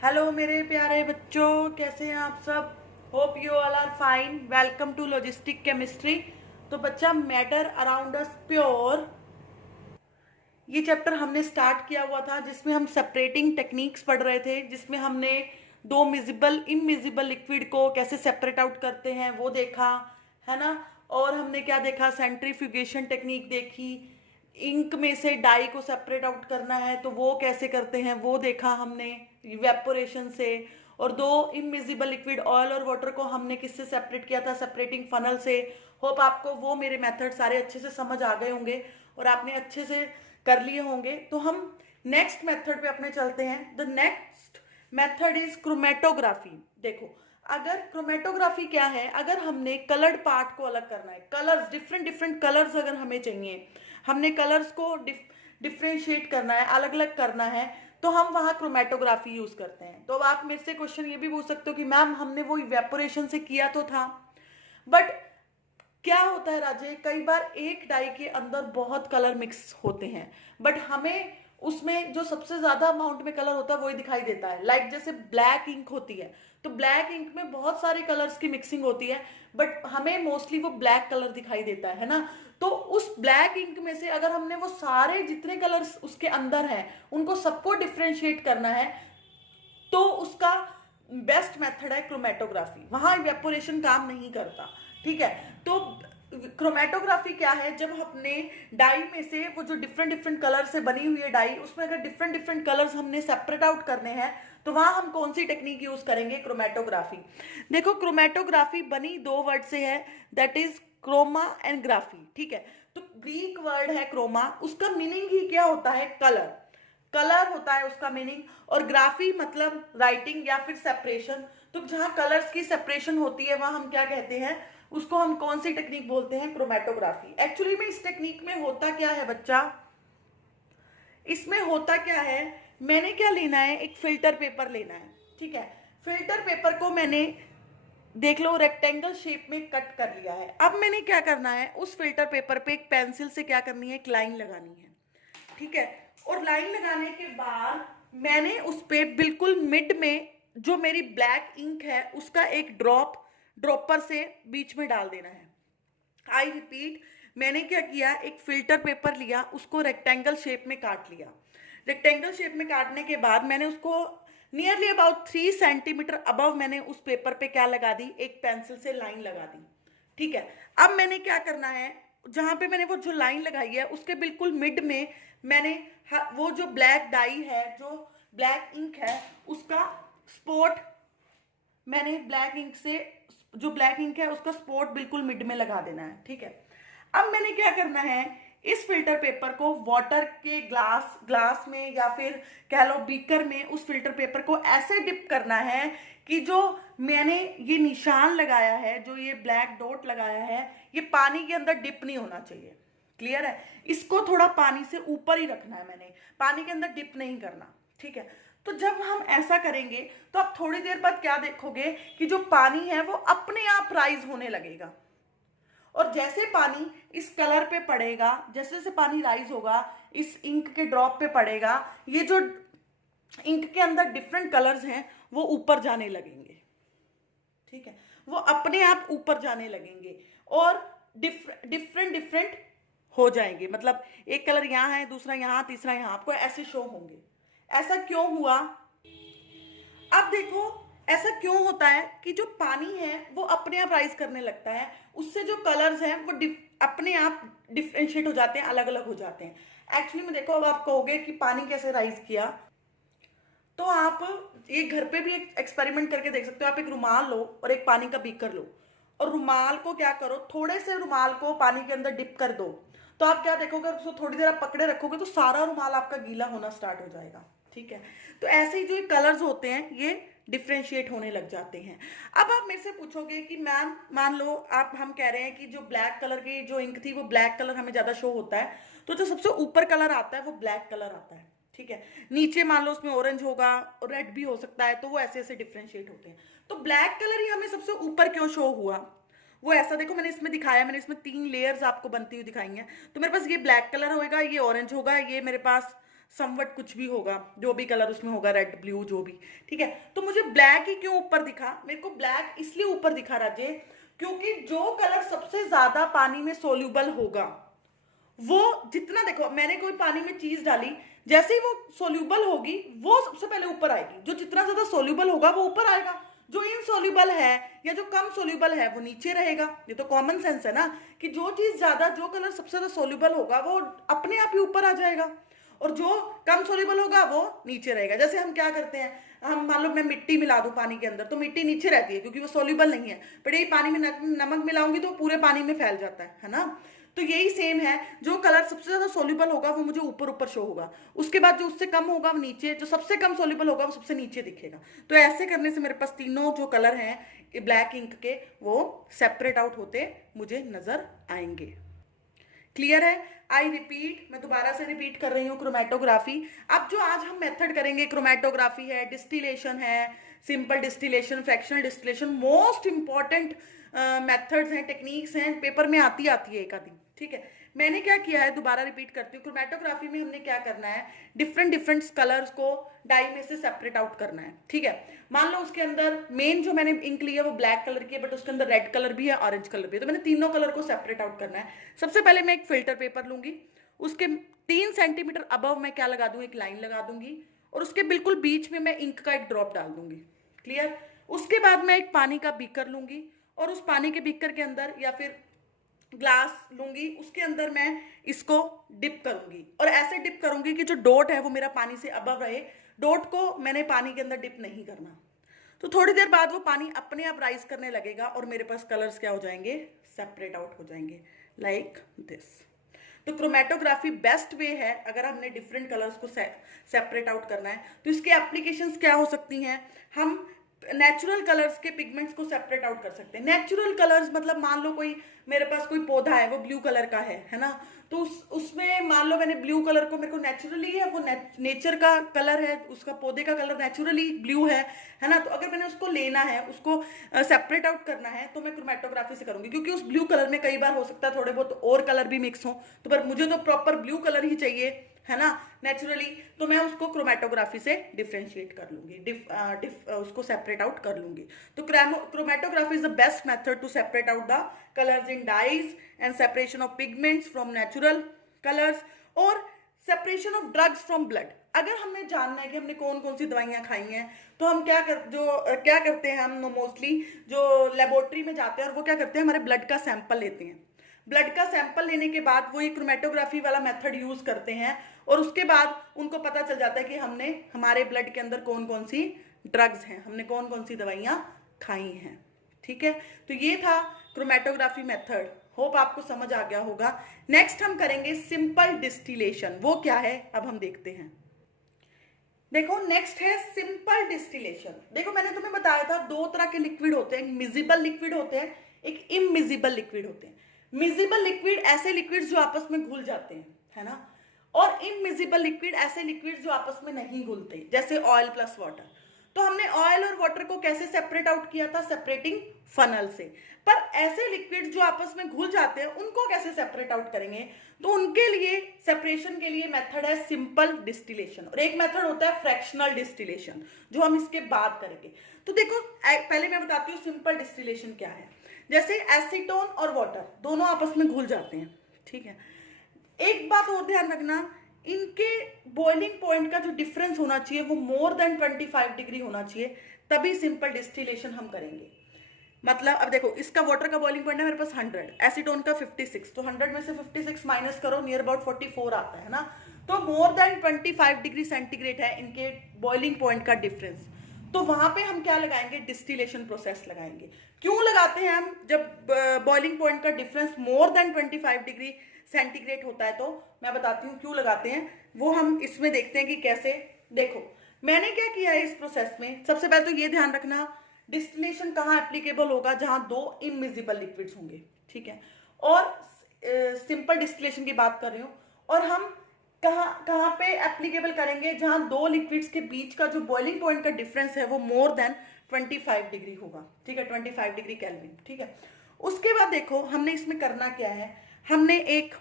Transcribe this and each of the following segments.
Hello मेरे प्यारे बच्चों, कैसे हैं आप सब। Hope you all are fine. Welcome to logistic chemistry. तो बच्चा, मैटर अराउंड अस प्योर, ये चैप्टर हमने स्टार्ट किया हुआ था जिसमें हम सेपरेटिंग टेक्निक्स पढ़ रहे थे, जिसमें हमने दो मिजिबल इनमिजिबल लिक्विड को कैसे सेपरेट आउट करते हैं वो देखा, है ना। और हमने क्या देखा, सेंट्रीफ्यूगेशन टेक्निक देखी। इंक में से डाई को सेपरेट आउट करना है तो वो कैसे करते हैं वो देखा हमने इवेपोरेशन से। और दो इनमिजिबल लिक्विड ऑयल और वाटर को हमने किससे सेपरेट किया था, सेपरेटिंग फनल से। होप आपको वो मेरे मेथड सारे अच्छे से समझ आ गए होंगे और आपने अच्छे से कर लिए होंगे। तो हम नेक्स्ट मेथड पे अपने चलते हैं। The next method is chromatography. देखो, अगर क्रोमेटोग्राफी क्या है, अगर हमने कलर्ड पार्ट को अलग करना है, कलर्स डिफरेंट डिफरेंट कलर्स अगर हमें चाहिए, हमने कलर्स को डिफ्रेंशिएट करना है, अलग अलग करना है, तो हम वहां क्रोमेटोग्राफी यूज करते हैं। तो अब आप मेरे से क्वेश्चन ये भी पूछ सकते हो कि मैम हमने वो इवेपोरेशन से किया तो था, बट क्या होता है राजे, कई बार एक डाई के अंदर बहुत कलर मिक्स होते हैं, बट हमें उसमें जो सबसे ज्यादा अमाउंट में कलर होता है वही दिखाई देता है। लाइक जैसे ब्लैक इंक होती है, तो ब्लैक इंक में बहुत सारे कलर्स की मिक्सिंग होती है, बट हमें मोस्टली वो ब्लैक कलर दिखाई देता है ना। तो उस ब्लैक इंक में से अगर हमने वो सारे जितने कलर्स उसके अंदर हैं उनको सबको डिफ्रेंशिएट करना है, तो उसका बेस्ट मेथड है क्रोमेटोग्राफी। वहां इवेपोरेशन काम नहीं करता, ठीक है। तो क्रोमेटोग्राफी क्या है, जब अपने डाई में से वो जो डिफरेंट डिफरेंट कलर से बनी हुई है डाई, उसमें अगर डिफरेंट डिफरेंट कलर्स हमने सेपरेट आउट करने हैं तो वहां हम कौन सी टेक्निक यूज करेंगे, क्रोमेटोग्राफी। देखो, क्रोमेटोग्राफी बनी दो वर्ड से है, that is chroma and graphy, ठीक है। तो ग्रीक वर्ड है क्रोमा, उसका मीनिंग ही क्या होता है, कलर। कलर होता है उसका मीनिंग। और ग्राफी मतलब राइटिंग या फिर सेपरेशन। तो जहां कलर्स की सेपरेशन होती है वहां हम क्या कहते हैं, उसको हम कौन सी टेक्निक बोलते हैं, क्रोमेटोग्राफी। एक्चुअली में इस टेक्निक में होता क्या है बच्चा, इसमें होता क्या है, मैंने क्या लेना है, एक फिल्टर पेपर लेना है, ठीक है। फिल्टर पेपर को मैंने, देख लो, रेक्टेंगल शेप में कट कर लिया है। अब मैंने क्या करना है, उस फिल्टर पेपर पे एक पेंसिल से क्या करनी है, एक लाइन लगानी है, ठीक है। और लाइन लगाने के बाद मैंने उस पे बिल्कुल मिड में जो मेरी ब्लैक इंक है उसका एक ड्रॉपर से बीच में डाल देना है। आई रिपीट, मैंने क्या किया, एक फिल्टर पेपर लिया, उसको रेक्टेंगल शेप में काट लिया। रेक्टेंगल शेप में काटने के बाद मैंने उसको नियरली अबाउट 3 सेंटीमीटर अबव मैंने उस पेपर पे क्या लगा दी, एक पेंसिल से लाइन लगा दी, ठीक है। अब मैंने क्या करना है, जहां पे मैंने वो जो लाइन लगाई है उसके बिल्कुल मिड में मैंने वो जो ब्लैक डाई है, जो ब्लैक इंक है, उसका स्पॉट, मैंने ब्लैक इंक से, जो ब्लैक इंक है उसका स्पॉट बिल्कुल मिड में लगा देना है, ठीक है। अब मैंने क्या करना है, इस फिल्टर पेपर को वाटर के ग्लास में या फिर कह लो बीकर में उस फिल्टर पेपर को ऐसे डिप करना है कि जो मैंने ये निशान लगाया है, जो ये ब्लैक डॉट लगाया है, ये पानी के अंदर डिप नहीं होना चाहिए। क्लियर है, इसको थोड़ा पानी से ऊपर ही रखना है, मैंने पानी के अंदर डिप नहीं करना, ठीक है। तो जब हम ऐसा करेंगे तो आप थोड़ी देर बाद क्या देखोगे कि जो पानी है वो अपने आप राइज होने लगेगा। और जैसे पानी इस कलर पे पड़ेगा, जैसे जैसे पानी राइज होगा, इस इंक के ड्रॉप पे पड़ेगा, ये जो इंक के अंदर डिफरेंट कलर्स हैं वो ऊपर जाने लगेंगे, ठीक है। वो अपने आप ऊपर जाने लगेंगे और डिफरेंट डिफरेंट हो जाएंगे। मतलब एक कलर यहाँ है, दूसरा यहाँ, तीसरा यहाँ, आपको ऐसे शो होंगे। ऐसा क्यों हुआ, अब देखो, ऐसा क्यों होता है कि जो पानी है वो अपने आप राइज करने लगता है, उससे जो कलर्स हैं वो अपने आप डिफ्रेंशिएट हो जाते हैं, अलग अलग हो जाते हैं। एक्चुअली में देखो, अब आप कहोगे कि पानी कैसे राइज किया, तो आप ये घर पे भी एक एक्सपेरिमेंट करके देख सकते हो। आप एक रुमाल लो और एक पानी का बीकर लो, और रुमाल को क्या करो, थोड़े से रुमाल को पानी के अंदर डिप कर दो, तो आप क्या देखोगे, उसको थोड़ी देर आप पकड़े रखोगे तो सारा रुमाल आपका गीला होना स्टार्ट हो जाएगा, ठीक है। तो ऐसे ही जो कलर्स होते हैं ये डिफ्रेंशिएट होने लग जाते हैं। अब आप मेरे से पूछोगे कि मैम, मान लो आप, हम कह रहे हैं कि जो ब्लैक कलर की जो इंक थी वो ब्लैक कलर हमें ज्यादा शो होता है, तो जो सबसे ऊपर कलर आता है वो ब्लैक कलर आता है, ठीक है। नीचे मान लो उसमें ऑरेंज होगा, रेड भी हो सकता है, तो वो ऐसे ऐसे डिफ्रेंशिएट होते हैं। तो ब्लैक कलर ही हमें सबसे ऊपर क्यों शो हुआ, वो ऐसा देखो, मैंने इसमें दिखाया, मैंने इसमें 3 लेयर्स आपको बनती हुई दिखाई हैं। तो मेरे पास ये ब्लैक कलर होगा, ये ऑरेंज होगा, ये मेरे पास समवट कुछ भी होगा, जो भी कलर उसमें होगा, रेड ब्लू जो भी, ठीक है। तो मुझे ब्लैक ही क्यों ऊपर दिखा? मेरे को ब्लैक इसलिए ऊपर दिखा राजे, क्योंकि जो कलर सबसे ज्यादा पानी में सोल्यूबल होगा वो जितना, देखो मैंने कोई पानी में चीज डाली, जैसे ही वो सोल्यूबल होगी वो सबसे पहले ऊपर आएगी। जो जितना ज्यादा सोल्यूबल होगा वो ऊपर आएगा, जो इनसोल्यूबल है या जो कम सोल्यूबल है वो नीचे रहेगा। ये तो कॉमन सेंस है ना, कि जो चीज ज्यादा, जो कलर सबसे ज्यादा सोल्यूबल होगा वो अपने आप ही ऊपर आ जाएगा, और जो कम सोल्यूबल होगा वो नीचे रहेगा। जैसे हम क्या करते हैं, हम मान लो मैं मिट्टी मिला दूं पानी के अंदर, तो मिट्टी नीचे रहती है क्योंकि वो सोल्यूबल नहीं है, बट यही पानी में नमक मिलाऊंगी तो पूरे पानी में फैल जाता है ना। तो यही सेम है, जो कलर सबसे ज्यादा सोल्यूबल होगा वो मुझे ऊपर ऊपर शो होगा, उसके बाद जो उससे कम होगा वो नीचे, जो सबसे कम सोल्यूबल होगा वो सबसे नीचे दिखेगा। तो ऐसे करने से मेरे पास तीनों जो कलर हैं ब्लैक इंक के वो सेपरेट आउट होते मुझे नजर आएंगे। क्लियर है? आई रिपीट, मैं दोबारा से रिपीट कर रही हूँ, क्रोमेटोग्राफी। अब जो आज हम मेथड करेंगे, क्रोमेटोग्राफी है, डिस्टिलेशन है, simple distillation, fractional distillation, most important methods हैं, टेक्निक्स हैं, पेपर में आती है एक आधी, ठीक है। मैंने क्या किया है, दोबारा रिपीट करती हूँ, क्रोमेटोग्राफी में हमने क्या करना है, डिफरेंट डिफरेंट कलर्स को डाई में से सेपरेट आउट करना है, ठीक है। मान लो उसके अंदर मेन जो मैंने इंक ली है वो ब्लैक कलर की है, बट उसके अंदर रेड कलर भी है, ऑरेंज कलर भी है, तो मैंने तीनों कलर को सेपरेट आउट करना है। सबसे पहले मैं एक फिल्टर पेपर लूंगी, उसके 3 सेंटीमीटर अबव मैं क्या लगा दूंगी, एक लाइन लगा दूंगी, और उसके बिल्कुल बीच में मैं इंक का एक ड्रॉप डाल दूंगी। क्लियर? उसके बाद मैं एक पानी का बीकर लूंगी, और उस पानी के बीकर के अंदर या फिर ग्लास लूंगी, उसके अंदर मैं इसको डिप करूंगी, और ऐसे डिप करूंगी कि जो डॉट है वो मेरा पानी से अबव रहे। डॉट को मैंने पानी के अंदर डिप नहीं करना। तो थोड़ी देर बाद वो पानी अपने आप राइज करने लगेगा और मेरे पास कलर्स क्या हो जाएंगे, सेपरेट आउट हो जाएंगे, लाइक दिस। तो क्रोमेटोग्राफी बेस्ट वे है अगर हमने डिफरेंट कलर्स को सेपरेट आउट करना है। तो इसके एप्लीकेशंस क्या हो सकती हैं, हम नेचुरल कलर्स के पिगमेंट्स को सेपरेट आउट कर सकते हैं। नेचुरल कलर्स मतलब मान लो कोई मेरे पास कोई पौधा है वो ब्लू कलर का है ना, तो उसमें मान लो मैंने ब्लू कलर को, मेरे को नेचुरली है वो नेचर का कलर है, उसका पौधे का कलर नेचुरली ब्लू है ना। तो अगर मैंने उसको लेना है, उसको सेपरेट आउट करना है, तो मैं क्रोमेटोग्राफी से करूंगी, क्योंकि उस ब्लू कलर में कई बार हो सकता है थोड़े बहुत और कलर भी मिक्स हो, तो पर मुझे तो प्रॉपर ब्लू कलर ही चाहिए है ना नेचुरली, तो मैं उसको क्रोमेटोग्राफी से डिफरेंशिएट कर लूंगी, उसको सेपरेट आउट कर लूंगी। तो chromatography is the best method to separate out the colours in dyes and separation of pigments from natural colours, और separation of drugs from blood. अगर हमें जानना है कि हमने कौन कौन सी दवाइयां खाई हैं, तो हम क्या करते हैं, हम मोस्टली जो लेबोरेटरी में जाते हैं और वो क्या करते हैं, हमारे ब्लड का सैंपल लेते हैं। ब्लड का सैंपल लेने के बाद वो ये क्रोमेटोग्राफी वाला मेथड यूज करते हैं, और उसके बाद उनको पता चल जाता है कि हमने हमारे ब्लड के अंदर कौन कौन सी ड्रग्स हैं, हमने कौन कौन सी दवाइयां खाई हैं, ठीक है। तो ये था क्रोमेटोग्राफी मेथड, होप आपको समझ आ गया होगा। नेक्स्ट हम करेंगे सिंपल डिस्टिलेशन। वो क्या है अब हम देखते हैं। देखो नेक्स्ट है सिंपल डिस्टिलेशन। देखो मैंने तुम्हें बताया था 2 तरह के लिक्विड होते हैं, एक मिजिबल लिक्विड होते हैं, एक इमिजिबल लिक्विड होते हैं। मिजिबल लिक्विड ऐसे लिक्विड्स जो आपस में घुल जाते हैं, है ना, और इमिजिबल लिक्विड ऐसे लिक्विड्स जो आपस में नहीं घुलते, जैसे ऑयल प्लस वाटर। तो हमने ऑयल और वाटर को कैसे सेपरेट आउट किया था, सेपरेटिंग फनल से। पर ऐसे लिक्विड जो आपस में घुल जाते हैं उनको कैसे सेपरेट आउट करेंगे, तो उनके लिए सेपरेशन के लिए मेथड है सिंपल डिस्टिलेशन, और एक मेथड होता है फ्रैक्शनल डिस्टिलेशन जो हम इसके बाद करेंगे। तो देखो पहले मैं बताती हूँ सिंपल डिस्टिलेशन क्या है। जैसे एसीटोन और वाटर दोनों आपस में घुल जाते हैं, ठीक है। एक बात और ध्यान रखना, इनके बॉइलिंग पॉइंट का जो डिफरेंस होना चाहिए वो मोर देन 25 डिग्री होना चाहिए, तभी सिंपल डिस्टिलेशन हम करेंगे। मतलब अब देखो इसका वाटर का बॉइलिंग पॉइंट है मेरे पास 100, एसीटोन का 56, तो 100 में से 56 माइनस करो, नियर अबाउट 44 आता है ना। तो मोर देन 25 डिग्री सेंटीग्रेड है इनके बॉइलिंग पॉइंट का डिफरेंस। तो वहां पे हम क्या लगाएंगे, डिस्टिलेशन प्रोसेस लगाएंगे। क्यों लगाते हैं हम, जब बॉइलिंग पॉइंट का difference more than 25 degree centigrade होता है, तो मैं बताती हूँ क्यों लगाते हैं, वो हम इसमें देखते हैं कि कैसे। देखो मैंने क्या किया है इस प्रोसेस में, सबसे पहले तो ये ध्यान रखना डिस्टिलेशन कहाँ एप्लीकेबल होगा, जहां 2 इमिजिबल लिक्विड्स होंगे, ठीक है। और सिंपल डिस्टिलेशन की बात कर रही हूँ, और हम कहाँ पे एप्लीकेबल करेंगे, जहां 2 लिक्विड्स के बीच का जो बॉइलिंग पॉइंट का डिफरेंस है वो मोर देन 25 डिग्री होगा, ठीक है, 25 डिग्री केल्विन, ठीक है। उसके बाद देखो हमने इसमें करना क्या है, हमने एक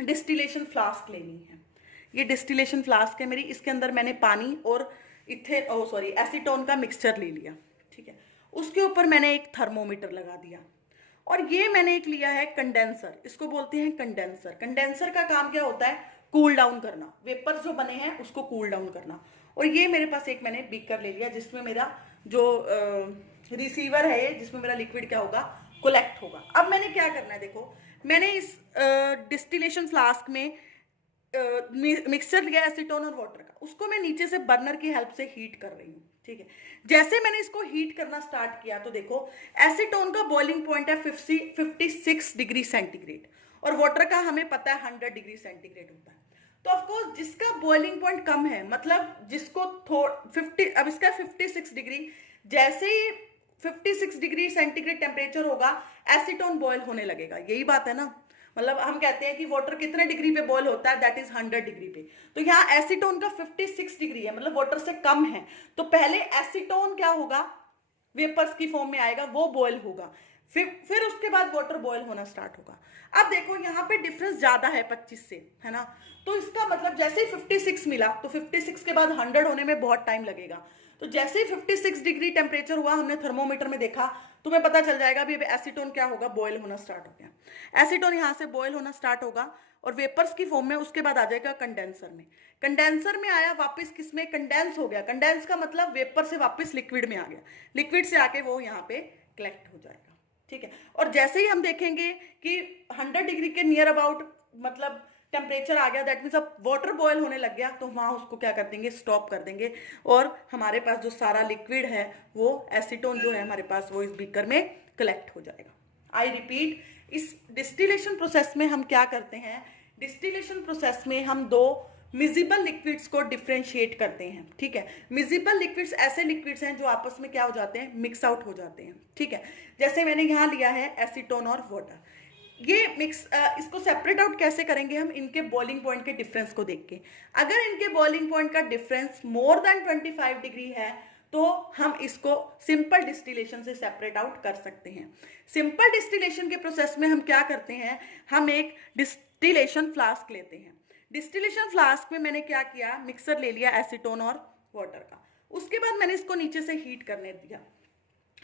डिस्टिलेशन फ्लास्क लेनी है। ये डिस्टिलेशन फ्लास्क है मेरी, इसके अंदर मैंने पानी और एसीटोन का मिक्सचर ले लिया, ठीक है। उसके ऊपर मैंने एक थर्मोमीटर लगा दिया, और ये मैंने एक लिया है कंडेंसर, इसको बोलते हैं कंडेंसर। कंडेंसर का काम क्या होता है? कूल डाउन करना, वेपर्स जो बने हैं उसको कूल डाउन करना। और ये मेरे पास एक मैंने बीकर ले लिया जिसमें मेरा जो रिसीवर है, जिसमें मेरा लिक्विड क्या होगा, कलेक्ट होगा। अब मैंने क्या करना है, देखो मैंने इस डिस्टिलेशन फ्लास्क में मिक्सचर लिया एसीटोन और वाटर का, उसको मैं नीचे से बर्नर की हेल्प से हीट कर रही हूँ, ठीक है। जैसे मैंने इसको हीट करना स्टार्ट किया तो देखो एसीटोन का बॉइलिंग पॉइंट है 56 डिग्री सेंटीग्रेड, और वाटर का हमें पता है 100 डिग्री सेंटीग्रेड होता है। तो ऑफकोर्स जिसका बॉइलिंग पॉइंट कम है, मतलब जिसको 50, अब इसका 56 डिग्री, जैसे ही 56 डिग्री सेंटीग्रेड टेम्परेचर होगा एसीटोन बॉयल होने लगेगा, यही बात है ना। मतलब हम कहते हैं कि वाटर कितने डिग्री पे बॉयल होता है, दैट इज 100 डिग्री पे। तो यहाँ एसीटोन का 56 डिग्री है, मतलब वाटर से कम है। तो पहले एसीटोन क्या होगा, वेपर्स की फॉर्म में आएगा, वो बॉयल होगा, फिर उसके बाद वाटर बॉयल होना स्टार्ट होगा। अब देखो यहाँ पे डिफरेंस ज्यादा है 25 से, है ना। तो इसका मतलब जैसे ही 56 मिला तो 56 के बाद 100 होने में बहुत टाइम लगेगा। तो जैसे ही 56 डिग्री टेम्परेचर हुआ, हमने थर्मोमीटर में देखा, तुम्हें पता चल जाएगा अभी एसीटोन क्या होगा, बॉयल होना स्टार्ट हो गया। एसीटोन यहाँ से बॉयल होना स्टार्ट होगा और वेपर्स की फॉर्म में, उसके बाद आ जाएगा कंडेंसर में। कंडेंसर में आया वापस, किसमें, कंडेंस हो गया। कंडेंस का मतलब वेपर से वापस लिक्विड में आ गया, लिक्विड से आके वो यहाँ पे कलेक्ट हो जाएगा, ठीक है। और जैसे ही हम देखेंगे कि 100 डिग्री के नियर अबाउट मतलब टेम्परेचर आ गया, दैट मीन्स अब वाटर बॉयल होने लग गया, तो वहाँ उसको क्या कर देंगे, स्टॉप कर देंगे, और हमारे पास जो सारा लिक्विड है वो एसीटोन जो है हमारे पास वो इस बीकर में कलेक्ट हो जाएगा। आई रिपीट, इस डिस्टिलेशन प्रोसेस में हम क्या करते हैं, डिस्टिलेशन प्रोसेस में हम दो मिजिबल लिक्विड्स को डिफ्रेंशिएट करते हैं, ठीक है। मिजिबल लिक्विड्स ऐसे लिक्विड्स हैं जो आपस में क्या हो जाते हैं, मिक्स आउट हो जाते हैं, ठीक है। जैसे मैंने यहाँ लिया है एसीटोन और वाटर, ये मिक्स, इसको सेपरेट आउट कैसे करेंगे हम, इनके बॉइलिंग पॉइंट के डिफरेंस को देख के। अगर इनके बॉइलिंग पॉइंट का डिफरेंस मोर देन 25 डिग्री है तो हम इसको सिंपल डिस्टिलेशन से सेपरेट आउट कर सकते हैं। सिंपल डिस्टिलेशन के प्रोसेस में हम क्या करते हैं, हम एक डिस्टिलेशन फ्लास्क लेते हैं। डिस्टिलेशन फ्लास्क में मैंने क्या किया, मिक्सर ले लिया एसीटोन और वाटर का, उसके बाद मैंने इसको नीचे से हीट करने दिया।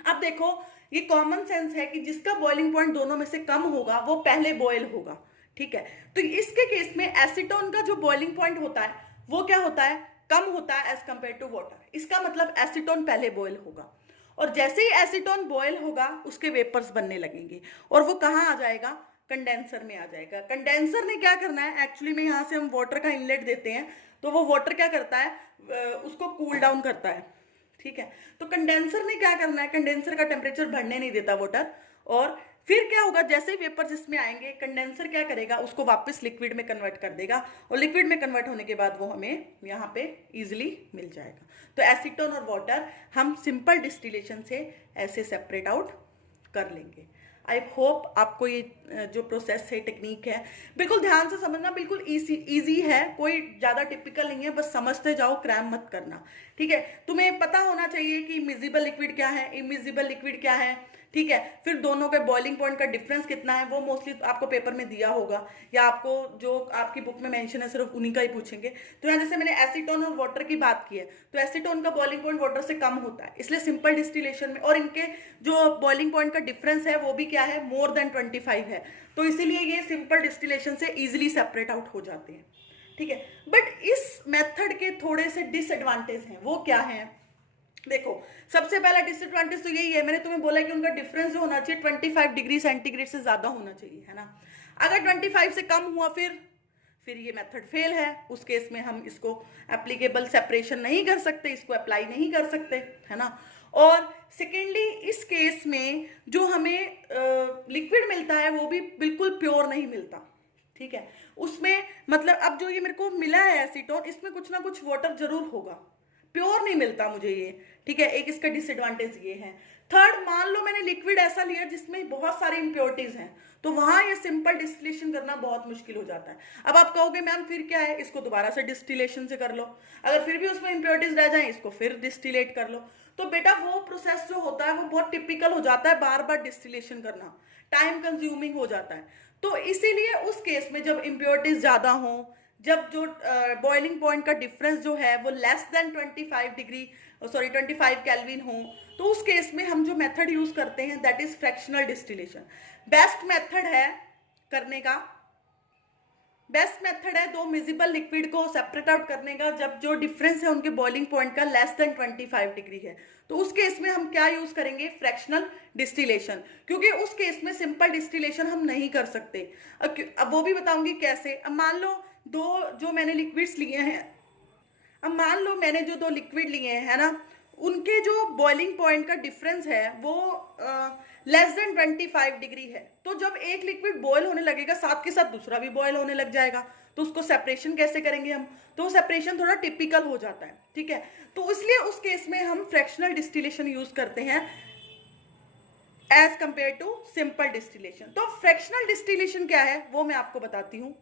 अब देखो ये कॉमन सेंस है कि जिसका बॉइलिंग पॉइंट दोनों में से कम होगा वो पहले बॉयल होगा, ठीक है। तो इसके केस में एसीटोन का जो बॉइलिंग पॉइंट होता है वो क्या होता है, कम होता है एज कंपेयर टू वाटर। इसका मतलब एसीटोन पहले बॉयल होगा, और जैसे ही एसीटोन बॉयल होगा उसके वेपर्स बनने लगेंगे, और वो कहाँ आ जाएगा, कंडेंसर में आ जाएगा। कंडेंसर ने क्या करना है, एक्चुअली में यहाँ से हम वाटर का इनलेट देते हैं, तो वो वाटर क्या करता है, उसको कूल डाउन करता है, ठीक है। तो कंडेंसर ने क्या करना है, कंडेंसर का टेम्परेचर बढ़ने नहीं देता वाटर, और फिर क्या होगा, जैसे ही वेपर्स इसमें आएंगे कंडेंसर क्या करेगा, उसको वापस लिक्विड में कन्वर्ट कर देगा, और लिक्विड में कन्वर्ट होने के बाद वो हमें यहाँ पे इजीली मिल जाएगा। तो एसीटोन और वाटर हम सिंपल डिस्टिलेशन से ऐसे सेपरेट आउट कर लेंगे। आई होप आपको ये जो प्रोसेस है, टेक्निक है, बिल्कुल ध्यान से समझना, बिल्कुल इजी है, कोई ज़्यादा टिपिकल नहीं है, बस समझते जाओ, क्रैम मत करना, ठीक है। तुम्हें पता होना चाहिए कि मिजिबल लिक्विड क्या है, इमिजिबल लिक्विड क्या है, ठीक है। फिर दोनों के बॉइलिंग पॉइंट का डिफरेंस कितना है, वो मोस्टली आपको पेपर में दिया होगा, या आपको जो आपकी बुक में मेंशन है सिर्फ उन्हीं का ही पूछेंगे। तो यहाँ जैसे मैंने एसीटोन और वाटर की बात की है, तो एसीटोन का बॉइलिंग पॉइंट वाटर से कम होता है, इसलिए सिंपल डिस्टिलेशन में, और इनके जो बॉइलिंग पॉइंट का डिफरेंस है वो भी क्या है, मोर देन 25 है, तो इसीलिए ये सिंपल डिस्टिलेशन से इजिली सेपरेट आउट हो जाते हैं, ठीक है। बट इस मेथड के थोड़े से डिसएडवांटेज हैं, वो क्या है, देखो सबसे पहला डिसएडवांटेज तो यही है, मैंने तुम्हें बोला कि उनका डिफरेंस जो होना चाहिए 25 डिग्री सेंटीग्रेड से ज्यादा होना चाहिए, है ना। अगर 25 से कम हुआ फिर ये मेथड फेल है, उस केस में हम इसको एप्लीकेबल सेपरेशन नहीं कर सकते, इसको अप्लाई नहीं कर सकते, है ना। और सेकेंडली इस केस में जो हमें लिक्विड मिलता है वो भी बिल्कुल प्योर नहीं मिलता, ठीक है। उसमें मतलब अब जो ये मेरे को मिला है एसीटोन, इसमें कुछ ना कुछ वाटर जरूर होगा, प्योर नहीं मिलता मुझे ये, ठीक है। एक इसका डिसएडवांटेज ये है। थर्ड, मान लो मैंने लिक्विड ऐसा लिया जिसमें बहुत सारी इंप्योरिटीज हैं, तो वहां ये सिंपल डिस्टिलेशन करना बहुत मुश्किल हो जाता है। अब आप कहोगे मैम फिर क्या है, इसको दोबारा से डिस्टिलेशन से कर लो, अगर फिर भी उसमें इंप्योरिटीज रह जाए इसको फिर डिस्टिलेट कर लो। तो बेटा वो प्रोसेस जो होता है वो बहुत टिपिकल हो जाता है, बार बार डिस्टिलेशन करना टाइम कंज्यूमिंग हो जाता है। तो इसीलिए उस केस में जब इंप्योरिटीज ज्यादा हो, जब जो बॉइलिंग पॉइंट का डिफरेंस जो है वो लेस देन 25 केल्विन हो, तो उस केस में हम जो मेथड यूज करते हैं that is fractional distillation. Best method है करने का, बेस्ट मेथड है दो मिजिबल लिक्विड को सेपरेट आउट करने का जब जो डिफरेंस है उनके बॉइलिंग पॉइंट का लेस देन 25 डिग्री है। तो उस केस में हम क्या यूज करेंगे, फ्रैक्शनल डिस्टिलेशन, क्योंकि उस केस में सिंपल डिस्टिलेशन हम नहीं कर सकते। अब वो भी बताऊंगी कैसे। अब मान लो जो मैंने लिक्विड्स लिए हैं, अब मान लो मैंने जो 2 लिक्विड लिए हैं, है ना, उनके जो बॉइलिंग पॉइंट का डिफरेंस है वो लेस देन 25 डिग्री है। तो जब एक लिक्विड बॉयल होने लगेगा साथ के साथ दूसरा भी बॉयल होने लग जाएगा, तो उसको सेपरेशन कैसे करेंगे हम, तो सेपरेशन थोड़ा टिपिकल हो जाता है, ठीक है। तो इसलिए उस केस में हम फ्रैक्शनल डिस्टिलेशन यूज करते हैं as compare to simple distillation. तो फ्रैक्शनल डिस्टिलेशन क्या है वो मैं आपको बताती हूँ।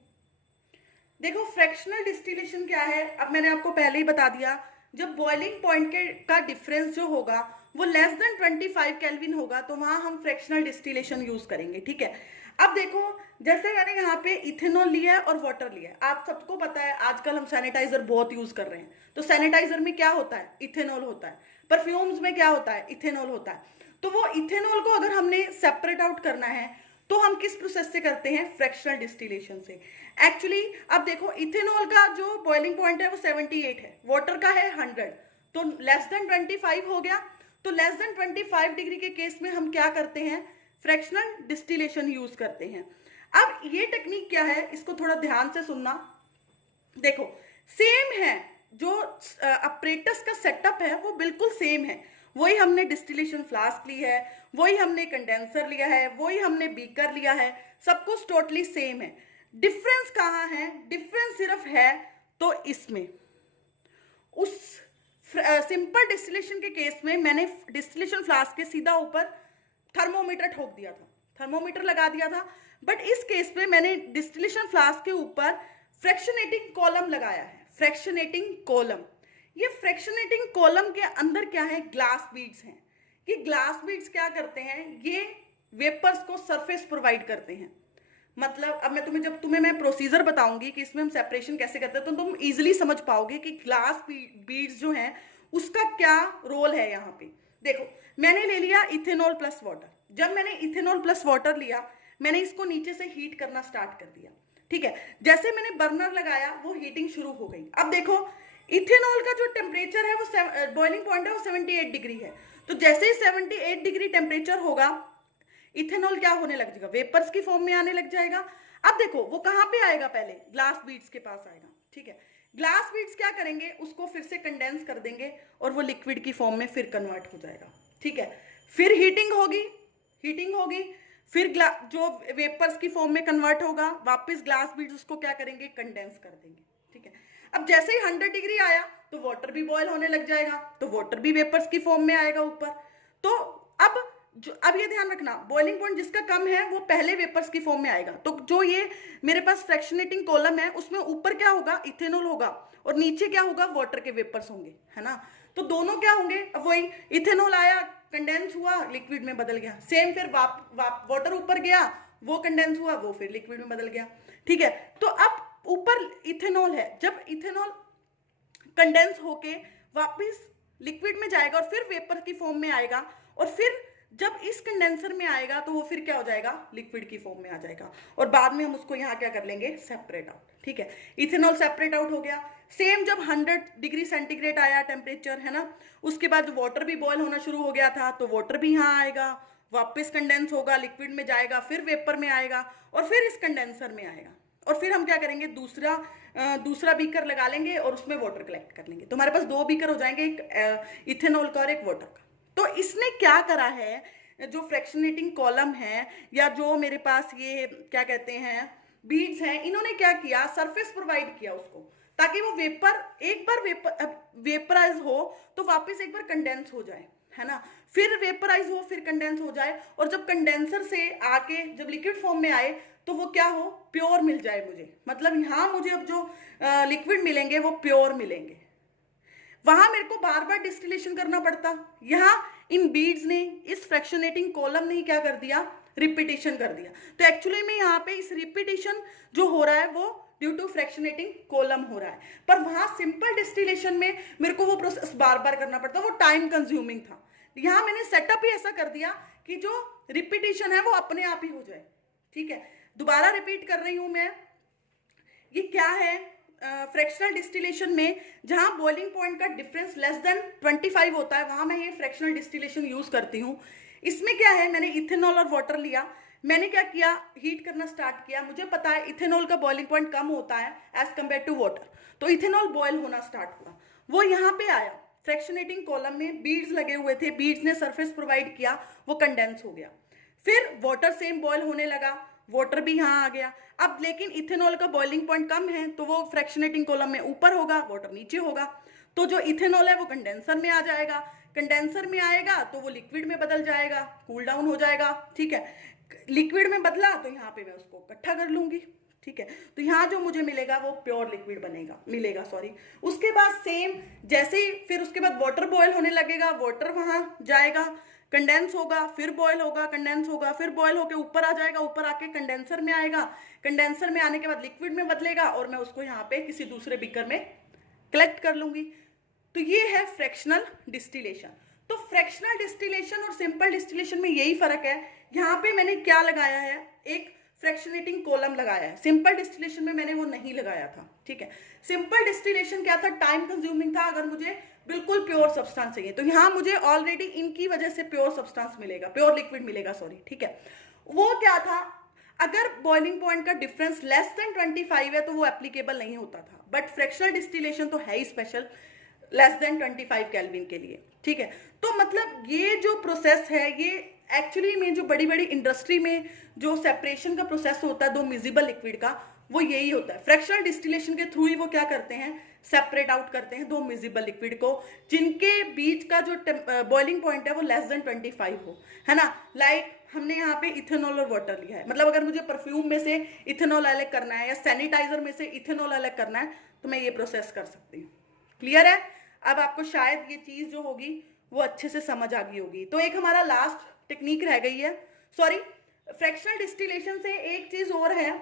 देखो फ्रैक्शनल डिस्टिलेशन क्या है, अब मैंने आपको पहले ही बता दिया, जब बॉइलिंग पॉइंट का डिफरेंस जो होगा वो लेस देन 25 केल्विन होगा तो वहां हम फ्रैक्शनल डिस्टिलेशन यूज करेंगे, ठीक है। अब देखो जैसे मैंने यहाँ पे इथेनॉल लिया है और वाटर लिया है, आप सबको पता है आजकल हम सैनिटाइजर बहुत यूज कर रहे हैं, तो सैनिटाइजर में क्या होता है, इथेनॉल होता है। परफ्यूम्स में क्या होता है, इथेनॉल होता है। तो वो इथेनॉल को अगर हमने सेपरेट आउट करना है तो हम किस प्रोसेस से करते हैं, फ्रैक्शनल डिस्टिलेशन से। एक्चुअली अब देखो इथेनॉल का जो बॉइलिंग पॉइंट है वो 78 है, वाटर का है 100, तो लेस देन 25 हो गया। तो लेस देन 25 डिग्री के केस में हम क्या करते हैं, फ्रैक्शनल डिस्टिलेशन यूज करते हैं। अब ये टेक्निक क्या है, इसको थोड़ा ध्यान से सुनना। देखो सेम है, जो अपरेटस का सेटअप है वो बिल्कुल सेम है। वही हमने डिस्टिलेशन फ्लास्क ली है, वही हमने कंडेंसर लिया है, वही हमने बीकर लिया है, सब कुछ टोटली सेम है। डिफरेंस कहाँ है, डिफरेंस सिर्फ है तो इसमें, उस सिंपल डिस्टिलेशन के केस में मैंने डिस्टिलेशन फ्लास्क के सीधा ऊपर थर्मोमीटर ठोक दिया था, थर्मोमीटर लगा दिया था। बट इस केस में मैंने डिस्टिलेशन फ्लास्क के ऊपर फ्रैक्शनेटिंग कॉलम लगाया है, फ्रैक्शनेटिंग कॉलम। ये फ्रैक्शनेटिंग कॉलम के अंदर क्या है, ग्लास बीड्स हैं। कि ग्लास बीड्स क्या करते हैं, ये वेपर्स को सरफेस प्रोवाइड करते हैं। मतलब अब जब तुम्हें मैं प्रोसीजर बताऊंगी कि इसमें हम सेपरेशन कैसे करते हैं तो तुम इजीली समझ पाओगे कि ग्लास बीड्स जो हैं उसका क्या रोल है यहाँ पे। देखो मैंने ले लिया इथेनॉल प्लस वाटर। जब मैंने इथेनॉल प्लस वाटर लिया, मैंने इसको नीचे से हीट करना स्टार्ट कर दिया, ठीक है। जैसे मैंने बर्नर लगाया वो हीटिंग शुरू हो गई। अब देखो इथेनॉल का जो टेम्परेचर है वो बॉइलिंग पॉइंट है वो 78 डिग्री है। तो जैसे ही 78 डिग्री टेम्परेचर होगा इथेनॉल क्या होने लग जाएगा, वेपर्स की फॉर्म में आने लग जाएगा। अब देखो वो कहाँ पे आएगा, पहले ग्लास बीड्स के पास आएगा, ठीक है। ग्लास बीड्स क्या करेंगे, उसको फिर से कंडेंस कर देंगे और वो लिक्विड की फॉर्म में फिर कन्वर्ट हो जाएगा, ठीक है। फिर हीटिंग होगी, फिर जो वेपर्स की फॉर्म में कन्वर्ट होगा, वापस ग्लास बीड्स उसको क्या करेंगे, कंडेंस कर देंगे, ठीक है। अब जैसे ही 100 डिग्री आया तो वाटर भी बॉयल होने लग जाएगा, तो वाटर भी वेपर्स की फॉर्म में आएगा ऊपर। तो अब ये ध्यान रखना, बॉइलिंग पॉइंट जिसका कम है वो पहले वेपर्स की फॉर्म में आएगा। तो जो ये मेरे पास फ्रैक्शनेटिंग कॉलम है उसमें ऊपर क्या होगा, इथेनॉल होगा, और नीचे क्या होगा, वाटर के वेपर्स होंगे, है ना। तो दोनों क्या होंगे, अब वही इथेनॉल आया, कंडेंस हुआ, लिक्विड में बदल गया। सेम फिर वाटर ऊपर गया, वो कंडेंस हुआ, वो फिर लिक्विड में बदल गया, ठीक है। तो अब ऊपर इथेनॉल है, जब इथेनॉल कंडेंस होके वापस लिक्विड में जाएगा और फिर वेपर की फॉर्म में आएगा, और फिर जब इस कंडेंसर में आएगा तो वो फिर क्या हो जाएगा, लिक्विड की फॉर्म में आ जाएगा। और बाद में हम उसको यहाँ क्या कर लेंगे, सेपरेट आउट, ठीक है। इथेनॉल सेपरेट आउट हो गया। सेम जब 100 डिग्री सेंटीग्रेड आया टेम्परेचर, है ना, उसके बाद वाटर भी बॉयल होना शुरू हो गया था, तो वाटर भी यहाँ आएगा, वापस कंडेंस होगा, लिक्विड में जाएगा, फिर वेपर में आएगा, और फिर इस कंडेंसर में आएगा। और फिर हम क्या करेंगे, दूसरा बीकर लगा लेंगे और उसमें वाटर कलेक्ट कर लेंगे। तो हमारे पास 2 बीकर हो जाएंगे, एक इथेनॉल का और एक वाटर का। तो इसने क्या करा है, जो फ्रैक्शनेटिंग कॉलम है या जो मेरे पास ये क्या कहते हैं बीड्स हैं, इन्होंने क्या किया, सरफेस प्रोवाइड किया उसको, ताकि वो एक बार वेपराइज हो तो वापस एक बार कंडेंस हो जाए, है ना, फिर वेपराइज हो, फिर कंडेंस हो जाए, और जब कंडेंसर से आके जब लिक्विड फॉर्म में आए तो वो क्या हो, प्योर मिल जाए मुझे। मतलब यहाँ मुझे अब जो लिक्विड मिलेंगे वो प्योर मिलेंगे। वहां मेरे को बार बार डिस्टिलेशन करना पड़ता, यहाँ इन बीड्स ने, इस फ्रैक्शनेटिंग कॉलम ने क्या कर दिया, रिपीटेशन कर दिया। तो एक्चुअली में यहाँ पे इस रिपीटेशन जो हो रहा है वो ड्यू टू फ्रैक्शनेटिंग कोलम हो रहा है। पर वहां सिंपल डिस्टिलेशन में मेरे को वो प्रोसेस बार बार करना पड़ता, वो टाइम कंज्यूमिंग था। यहाँ मैंने सेटअप ही ऐसा कर दिया कि जो रिपीटिशन है वो अपने आप ही हो जाए। ठीक है, दोबारा रिपीट कर रही हूं मैं। ये क्या है, फ्रैक्शनल डिस्टिलेशन में जहां बॉइलिंग पॉइंट का डिफरेंस लेस देन 25 होता है, वहां मैं ये फ्रैक्शनल डिस्टिलेशन यूज करती हूँ। इसमें क्या है, मैंने इथेनॉल और वाटर लिया, मैंने क्या किया, हीट करना स्टार्ट किया। मुझे पता है इथेनॉल का बॉइलिंग पॉइंट कम होता है एज कम्पेयर टू वाटर, तो इथेनॉल बॉयल होना स्टार्ट हुआ। वो यहाँ पे आया फ्रैक्शनेटिंग कॉलम में, बीड्स लगे हुए थे, बीड्स ने सरफेस प्रोवाइड किया, वो कंडेंस हो गया। फिर वाटर सेम बॉयल होने लगा, वाटर भी यहाँ आ गया। अब लेकिन इथेनॉल का बॉइलिंग पॉइंट कम है, तो वो फ्रैक्शनेटिंग कॉलम में ऊपर होगा, वाटर नीचे होगा। तो जो इथेनॉल है वो कंडेंसर में आ जाएगा, कंडेंसर में आएगा तो वो लिक्विड में बदल जाएगा, कूल डाउन हो जाएगा। ठीक है, लिक्विड में बदला तो यहाँ पे मैं उसको इकट्ठा कर लूंगी। ठीक है, तो यहाँ जो मुझे मिलेगा वो प्योर लिक्विड मिलेगा सॉरी। उसके बाद सेम जैसे ही फिर उसके बाद वाटर बॉयल होने लगेगा, वाटर वहां जाएगा, कंडेंस होगा, फिर बॉयल होगा, कंडेंस होगा, फिर बॉयल होकर ऊपर आ जाएगा, ऊपर आके कंडेंसर में आएगा, कंडेंसर में आने के बाद लिक्विड में बदलेगा और मैं उसको यहाँ पे किसी दूसरे बीकर में कलेक्ट कर लूंगी। तो ये है फ्रैक्शनल डिस्टिलेशन। तो फ्रैक्शनल डिस्टिलेशन और सिंपल डिस्टिलेशन में यही फर्क है। यहाँ पे मैंने क्या लगाया है, एक फ्रैक्शनेटिंग कॉलम लगाया है, सिंपल डिस्टिलेशन में मैंने वो नहीं लगाया था। ठीक है, सिंपल डिस्टिलेशन क्या था, टाइम कंज्यूमिंग था। अगर मुझे बिल्कुल प्योर सब्सटेंस चाहिए तो यहाँ मुझे ऑलरेडी इनकी वजह से प्योर सब्सटेंस मिलेगा, प्योर लिक्विड मिलेगा सॉरी। ठीक है, वो क्या था, अगर बॉइलिंग पॉइंट का डिफरेंस लेस देन 25 है तो वो एप्लीकेबल नहीं होता था, बट फ्रैक्शनल डिस्टिलेशन तो है ही स्पेशल लेस देन 25 केल्विन के लिए। ठीक है, तो मतलब ये जो प्रोसेस है, ये एक्चुअली में जो बड़ी बड़ी इंडस्ट्री में जो सेपरेशन का प्रोसेस होता है दो मिजिबल लिक्विड का, वो यही होता है। फ्रैक्शनल डिस्टिलेशन के थ्रू ही वो क्या करते हैं, सेपरेट आउट करते हैं दो मिजिबल लिक्विड को, जिनके बीच का जो बॉइलिंग पॉइंट है वो लेस देन 25 हो, है ना। लाइक हमने यहाँ पे इथेनॉल और वाटर लिया है, मतलब अगर मुझे परफ्यूम में से इथेनॉल अलग करना है या सैनिटाइजर में से इथेनॉल अलग करना है तो मैं ये प्रोसेस कर सकती हूँ। क्लियर है, अब आपको शायद ये चीज जो होगी वो अच्छे से समझ आ गई होगी। तो एक हमारा लास्ट टेक्निक रह गई है, सॉरी फ्रैक्शनल डिस्टिलेशन से एक चीज और है,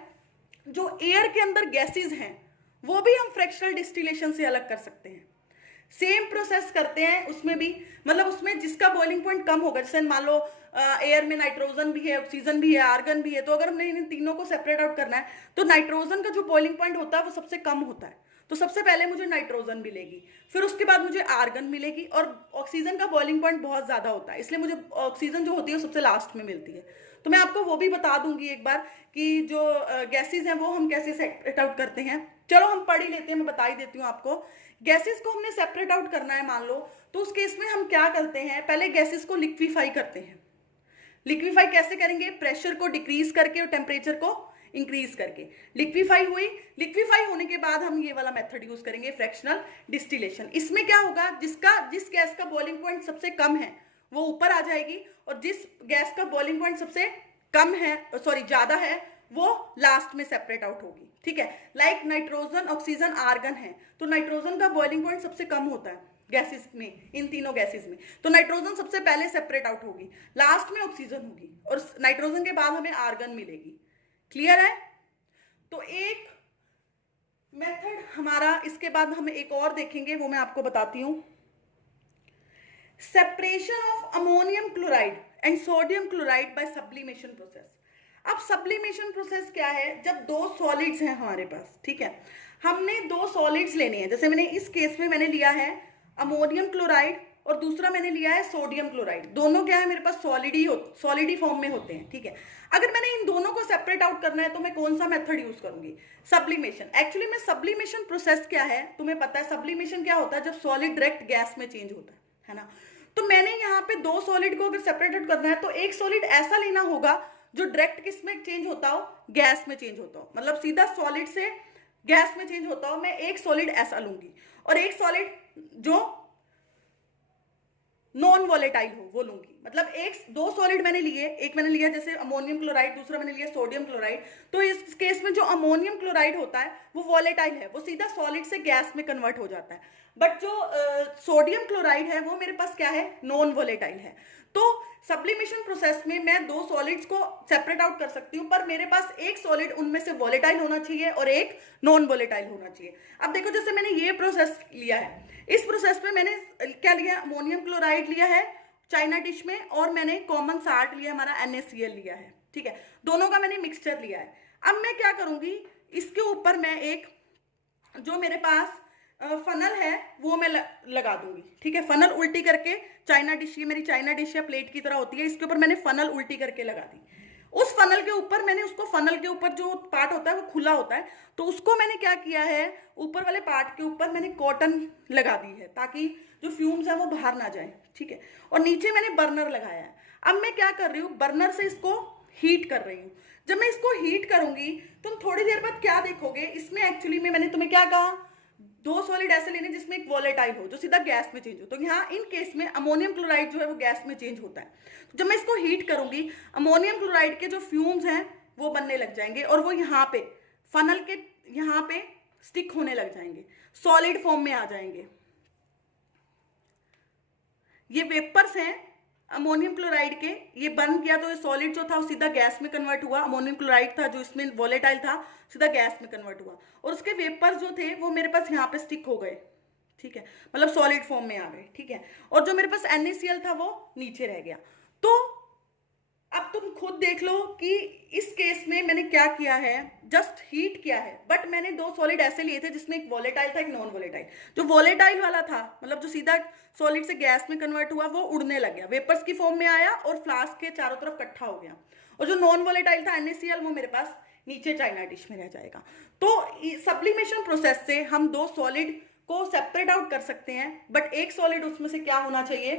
जो एयर के अंदर गैसेस हैं वो भी हम फ्रैक्शनल डिस्टिलेशन से अलग कर सकते हैं। सेम प्रोसेस करते हैं उसमें भी, मतलब उसमें जिसका बॉइलिंग पॉइंट कम होगा, जैसे मान लो एयर में नाइट्रोजन भी है, ऑक्सीजन भी है, आर्गन भी है, तो अगर हमने इन तीनों को सेपरेट आउट करना है तो नाइट्रोजन का जो बॉइलिंग पॉइंट होता है वो सबसे कम होता है, तो सबसे पहले मुझे नाइट्रोजन मिलेगी, फिर उसके बाद मुझे आर्गन मिलेगी, और ऑक्सीजन का बॉइलिंग पॉइंट बहुत ज्यादा होता है, इसलिए मुझे ऑक्सीजन जो होती है सबसे लास्ट में मिलती है। तो मैं आपको वो भी बता दूंगी एक बार कि जो गैसेज हैं वो हम कैसे सेपरेट आउट करते हैं। चलो हम पढ़ ही लेते हैं, मैं बता ही देती हूँ आपको। गैसेस को हमने सेपरेट आउट करना है मान लो, तो उस केस में हम क्या करते हैं, पहले गैसेस को लिक्विफाई करते हैं। लिक्विफाई कैसे करेंगे, प्रेशर को डिक्रीज करके और टेम्परेचर को इंक्रीज करके लिक्विफाई हुई। लिक्विफाई होने के बाद हम ये वाला मेथड यूज करेंगे, फ्रैक्शनल डिस्टिलेशन। इसमें क्या होगा, जिस गैस का बॉइलिंग पॉइंट सबसे कम है वो ऊपर आ जाएगी, और जिस गैस का बॉइलिंग पॉइंट सबसे कम है, सॉरी ज्यादा है, वो लास्ट में सेपरेट आउट होगी। ठीक है, लाइक नाइट्रोजन, ऑक्सीजन, आर्गन है, तो नाइट्रोजन का बॉइलिंग पॉइंट सबसे कम होता है गैसेस में, इन तीनों गैसेस में, तो नाइट्रोजन सबसे पहले सेपरेट आउट होगी, लास्ट में ऑक्सीजन होगी, और नाइट्रोजन के बाद हमें आर्गन मिलेगी। क्लियर है, तो एक मेथड हमारा, इसके बाद हम एक और देखेंगे, वो मैं आपको बताती हूं, separation of ammonium chloride and sodium chloride by sublimation process. अब सब्लिमेशन प्रोसेस क्या है, जब दो सॉलिड्स हैं हमारे पास, ठीक है, हमने दो सॉलिड्स लेने हैं, जैसे मैंने इस केस में मैंने लिया है अमोनियम क्लोराइड और दूसरा मैंने लिया है सोडियम क्लोराइड, दोनों क्या है मेरे पास सॉलिडी फॉर्म में होते हैं। ठीक है, अगर मैंने इन दोनों को सेपरेट आउट करना है तो मैं कौन सा मेथड यूज करूंगी, सब्लिमेशन। एक्चुअली में सब्लिमेशन प्रोसेस क्या है तुम्हें पता है, सब्लिमेशन क्या होता है, जब सॉलिड डायरेक्ट गैस में चेंज होता है ना। तो मैंने यहाँ पे दो सॉलिड को अगर सेपरेट आउट करना है तो एक सॉलिड ऐसा लेना होगा जो डायरेक्ट किस में चेंज होता हो, गैस में चेंज होता हो, मतलब सीधा सॉलिड से गैस में चेंज होता हो। मैं एक सॉलिड ऐसा लूंगी और एक सॉलिड जो नॉन वॉलेटाइल हो वो लूंगी, मतलब दो सॉलिड मैंने लिए, एक मैंने लिया जैसे अमोनियम क्लोराइड, दूसरा मैंने लिया सोडियम क्लोराइड। तो इस केस में जो अमोनियम क्लोराइड होता है वो वॉलेटाइल है, वो सीधा सॉलिड से गैस में कन्वर्ट हो जाता है। बट जो सोडियम क्लोराइड है वो मेरे पास क्या है, नॉन वोलेटाइल है। तो सब्लिमेशन प्रोसेस में मैं दो सॉलिड्स को सेपरेट आउट कर सकती हूँ, पर मेरे पास एक सॉलिड उनमें से वोलेटाइल होना चाहिए और एक नॉन वोलेटाइल होना चाहिए। अब देखो, जैसे मैंने ये प्रोसेस लिया है, इस प्रोसेस में मैंने क्या लिया, अमोनियम क्लोराइड लिया है चाइना डिश में, और मैंने कॉमन साल्ट लिया, हमारा NaCl लिया है, ठीक है, दोनों का मैंने मिक्सचर लिया है। अब मैं क्या करूंगी, इसके ऊपर मैं एक जो मेरे पास फनल है वो मैं लगा दूंगी, ठीक है, फनल उल्टी करके, चाइना डिश, ये मेरी चाइना डिश या प्लेट की तरह होती है, इसके ऊपर मैंने फनल उल्टी करके लगा दी। उस फनल के ऊपर मैंने उसको, फनल के ऊपर जो पार्ट होता है वो खुला होता है, तो उसको मैंने क्या किया है, ऊपर वाले पार्ट के ऊपर मैंने कॉटन लगा दी है ताकि जो फ्यूम्स है वो बाहर ना जाए, ठीक है, और नीचे मैंने बर्नर लगाया है। अब मैं क्या कर रही हूँ, बर्नर से इसको हीट कर रही हूँ। जब मैं इसको हीट करूंगी तुम थोड़ी देर बाद क्या देखोगे, इसमें एक्चुअली में मैंने तुम्हें क्या कहा, दो सॉलिड ऐसे लेने जिसमें एक वोलेटाइल हो जो सीधा गैस में चेंज हो, तो यहाँ इन केस में अमोनियम क्लोराइड जो है वो गैस में चेंज होता है। तो जब मैं इसको हीट करूंगी, अमोनियम क्लोराइड के जो फ्यूम्स हैं वो बनने लग जाएंगे और वो यहाँ पे फनल के यहाँ पे स्टिक होने लग जाएंगे, सॉलिड फॉर्म में आ जाएंगे। ये वेपर्स हैं अमोनियम क्लोराइड के, ये बन गया तो ये सॉलिड जो था वो सीधा गैस में कन्वर्ट हुआ, अमोनियम क्लोराइड था जो इसमें वोलेटाइल था सीधा गैस में कन्वर्ट हुआ, और उसके वेपर्स जो थे वो मेरे पास यहाँ पे स्टिक हो गए, ठीक है, मतलब सॉलिड फॉर्म में आ गए, ठीक है, और जो मेरे पास NaCl था वो नीचे रह गया। तो अब तुम खुद देख लो कि इस केस में मैंने क्या किया है, जस्ट हीट किया है, बट मैंने दो सॉलिड ऐसे लिए थे जिसमें एक वोलेटाइल था एक नॉन वोलेटाइल। जो वोलेटाइल वाला था, मतलब जो सीधा सॉलिड से गैस में कन्वर्ट हुआ, वो उड़ने लग गया, वेपर्स की फॉर्म में आया और फ्लास्क के चारों तरफ इकट्ठा हो गया, और जो नॉन वोलेटाइल था NaCl वो मेरे पास नीचे चाइना डिश में रह जाएगा। तो सब्लिमेशन प्रोसेस से हम दो सॉलिड को सेपरेट आउट कर सकते हैं, बट एक सॉलिड उसमें से क्या होना चाहिए,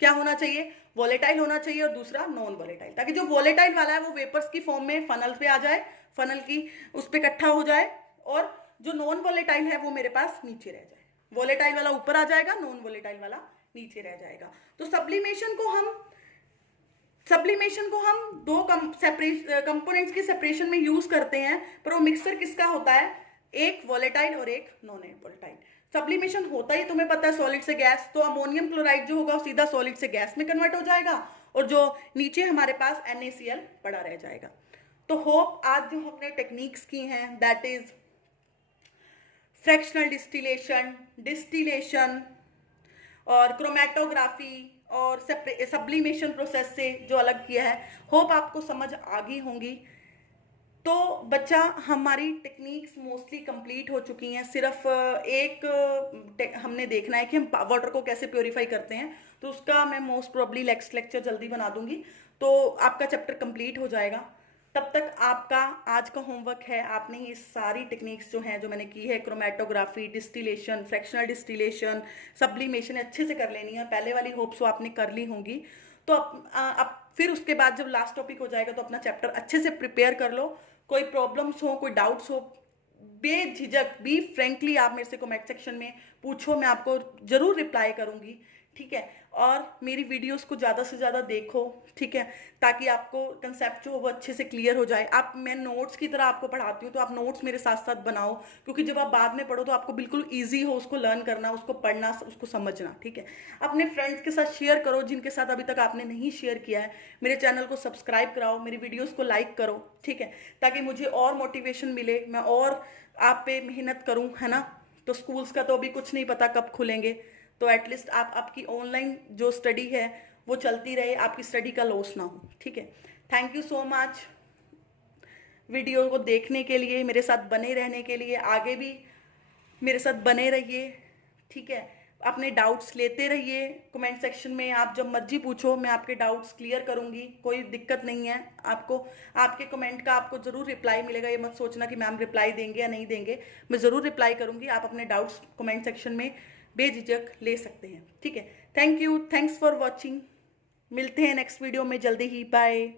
क्या होना चाहिए, वोलेटाइल होना चाहिए, और दूसरा नॉन वोलेटाइल, ताकि जो वोलेटाइल वाला है वो वेपर्स की फॉर्म में फनल पे आ जाए, फनल की उस पर इकट्ठा हो जाए, और जो नॉन वोलेटाइल है वो मेरे पास नीचे रह जाए। वोलेटाइल वाला ऊपर आ जाएगा, नॉन वोलेटाइल वाला नीचे रह जाएगा। तो सब्लिमेशन को हम दो कंपोनेंट्स के सेपरेशन में यूज करते हैं, पर वो मिक्सचर किसका होता है, एक वोलेटाइल और एक नॉन वोलेटाइल। सब्लिमेशन होता ही तुम्हें पता है सॉलिड से गैस, तो अमोनियम क्लोराइड जो होगा सीधा सॉलिड से गैस में कन्वर्ट हो जाएगा, और जो नीचे हमारे पास NaCl पड़ा रह जाएगा। तो होप आज जो हमने टेक्निक्स की हैं, दैट इज फ्रैक्शनल डिस्टिलेशन और क्रोमेटोग्राफी और सब्लिमेशन प्रोसेस से जो अलग किया है, होप आपको समझ आ गई होंगी। तो बच्चा, हमारी टेक्निक्स मोस्टली कंप्लीट हो चुकी हैं, सिर्फ एक हमने देखना है कि हम वाटर को कैसे प्योरीफाई करते हैं, तो उसका मैं मोस्ट प्रोबेबली नेक्स्ट लेक्चर जल्दी बना दूंगी, तो आपका चैप्टर कंप्लीट हो जाएगा। तब तक आपका आज का होमवर्क है, आपने ये सारी टेक्निक्स जो हैं जो मैंने की है, chromatography, distillation, fractional distillation, sublimation, अच्छे से कर लेनी है। पहले वाली होप्स आपने कर ली होंगी, तो अब फिर उसके बाद जब लास्ट टॉपिक हो जाएगा तो अपना चैप्टर अच्छे से प्रिपेयर कर लो। कोई प्रॉब्लम्स हो, कोई डाउट्स हो, बेझिझक बी फ्रेंकली आप मेरे से कमेंट सेक्शन में पूछो, मैं आपको जरूर रिप्लाई करूंगी, ठीक है। और मेरी वीडियोस को ज़्यादा से ज़्यादा देखो, ठीक है, ताकि आपको कंसेप्ट जो हो वो अच्छे से क्लियर हो जाए। मैं नोट्स की तरह आपको पढ़ाती हूँ, तो आप नोट्स मेरे साथ साथ बनाओ, क्योंकि जब आप बाद में पढ़ो तो आपको बिल्कुल ईजी हो उसको लर्न करना, उसको पढ़ना, उसको समझना, ठीक है। अपने फ्रेंड्स के साथ शेयर करो, जिनके साथ अभी तक आपने नहीं शेयर किया है। मेरे चैनल को सब्सक्राइब कराओ, मेरी वीडियोज़ को लाइक करो, ठीक है, ताकि मुझे और मोटिवेशन मिले, मैं और आप पे मेहनत करूँ, है ना। तो स्कूल्स का तो अभी कुछ नहीं पता कब खुलेंगे, तो एटलीस्ट आपकी ऑनलाइन जो स्टडी है वो चलती रहे, आपकी स्टडी का लॉस ना हो, ठीक है। Thank you so much video को देखने के लिए, मेरे साथ बने रहने के लिए, आगे भी मेरे साथ बने रहिए, ठीक है। अपने डाउट्स लेते रहिए कमेंट सेक्शन में, आप जब मर्जी पूछो, मैं आपके डाउट्स क्लियर करूंगी, कोई दिक्कत नहीं है आपको। आपके कमेंट का आपको ज़रूर रिप्लाई मिलेगा, ये मत सोचना कि मैम रिप्लाई देंगे या नहीं देंगे, मैं ज़रूर रिप्लाई करूंगी। आप अपने डाउट्स कमेंट सेक्शन में बेझिझक ले सकते हैं, ठीक है। Thank you, thanks for watching, मिलते हैं नेक्स्ट वीडियो में जल्दी ही, बाय।